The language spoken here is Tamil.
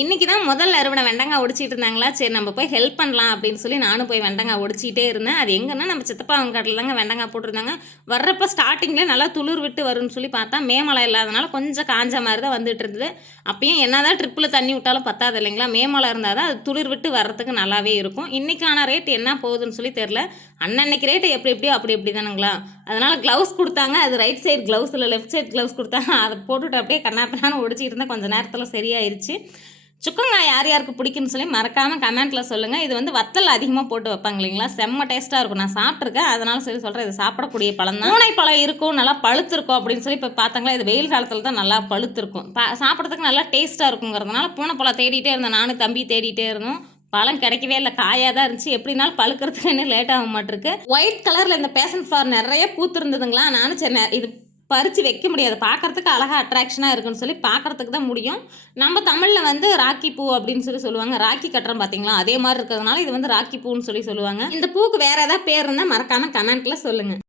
இன்னைக்கு தான் முதல்ல அறுவடை வெண்டங்காய் ஒடிச்சிட்டு இருந்தாங்களா, சரி நம்ம போய் ஹெல்ப் பண்ணலாம் அப்படின்னு சொல்லி நானும் போய் வெண்டங்காய் ஒடிச்சிட்டே இருந்தேன். அது எங்கன்னா நம்ம சித்தப்பா அவங்க காட்டில் தாங்க வெண்டங்காய் போட்டிருந்தாங்க. வர்றப்ப ஸ்டார்டிங்கில் நல்லா துளிர் விட்டு வரும்னு சொல்லி பார்த்தா, மே மழை இல்லாதனால கொஞ்சம் காஞ்ச மாதிரி தான் வந்துட்டு இருந்தது. அப்பயும் என்னதான் ட்ரிப்பில் தண்ணி விட்டாலும் பத்தாது இல்லைங்களா, மே மழை இருந்தால் தான் அது துளிர் விட்டு வர்றதுக்கு நல்லாவே இருக்கும். இன்றைக்கான ரேட் என்ன போகுதுன்னு சொல்லி தெரில. அன்னன்னைக்கு ரேட்டு எப்படி எப்படியோ அப்படி எப்படி தானுங்களா. அதனால் க்ளவுஸ் கொடுத்தாங்க. அது ரைட் சைடு க்ளவுஸ் இல்லை, லெஃப்ட் சைடு க்ளவுஸ் கொடுத்தாங்க. அதை போட்டுட்டு அப்படியே கண்ணாப்பினான்னு ஒடிச்சிட்டு இருந்தேன். கொஞ்சம் நேரத்தில் சரியாயிருச்சு. சுக்கங்காய் யார் யாருக்கு பிடிக்குன்னு சொல்லி மறக்காமல் கமெண்ட்டில் சொல்லுங்கள். இது வந்து வத்தல் அதிகமாக போட்டு வைப்பாங்க இல்லைங்களா, செம்ம டேஸ்ட்டாக இருக்கும். நான் சாப்பிட்ருக்கேன், அதனால சரி சொல்கிறேன். இது சாப்பிடக்கூடிய பழம் தான். பூனை பழம் இருக்கும், நல்லா பழுத்திருக்கும் அப்படின்னு சொல்லி இப்போ பார்த்தாங்களா, இது வெயில் காலத்தில் தான் நல்லா பழுத்திருக்கும். சாப்பிட்றதுக்கு நல்லா டேஸ்ட்டாக இருக்குங்கிறதுனால பூனை பழம் தேடிட்டே இருந்தேன். நானும் தம்பி தேடிட்டே இருந்தோம். பழம் கிடைக்கவே இல்லை, காயாக தான் இருந்துச்சு. எப்படினாலும் பழுக்கிறதுக்கு இன்னும் லேட் ஆக மாட்டிருக்கு. ஒயிட் கலரில் இந்த பேஷன் ஃப்ளவர் நிறைய பூத்துருந்ததுங்களா. நானும் சரி இது பறித்து வைக்க முடியாது, பார்க்குறதுக்கு அழகாக அட்ராக்ஷனாக இருக்குன்னு சொல்லி பார்க்குறதுக்கு தான் முடியும். நம்ம தமிழில் வந்து ராக்கி பூ அப்படின்னு சொல்லி சொல்லுவாங்க. ராக்கி கட்டுறோம் பார்த்தீங்களா, அதே மாதிரி இருக்கிறதுனால இது வந்து ராக்கி பூன்னு சொல்லி சொல்லுவாங்க. இந்த பூக்கு வேறு ஏதாவது பேர் இருந்தால் மறக்காமல் கமெண்ட்டில் சொல்லுங்கள்.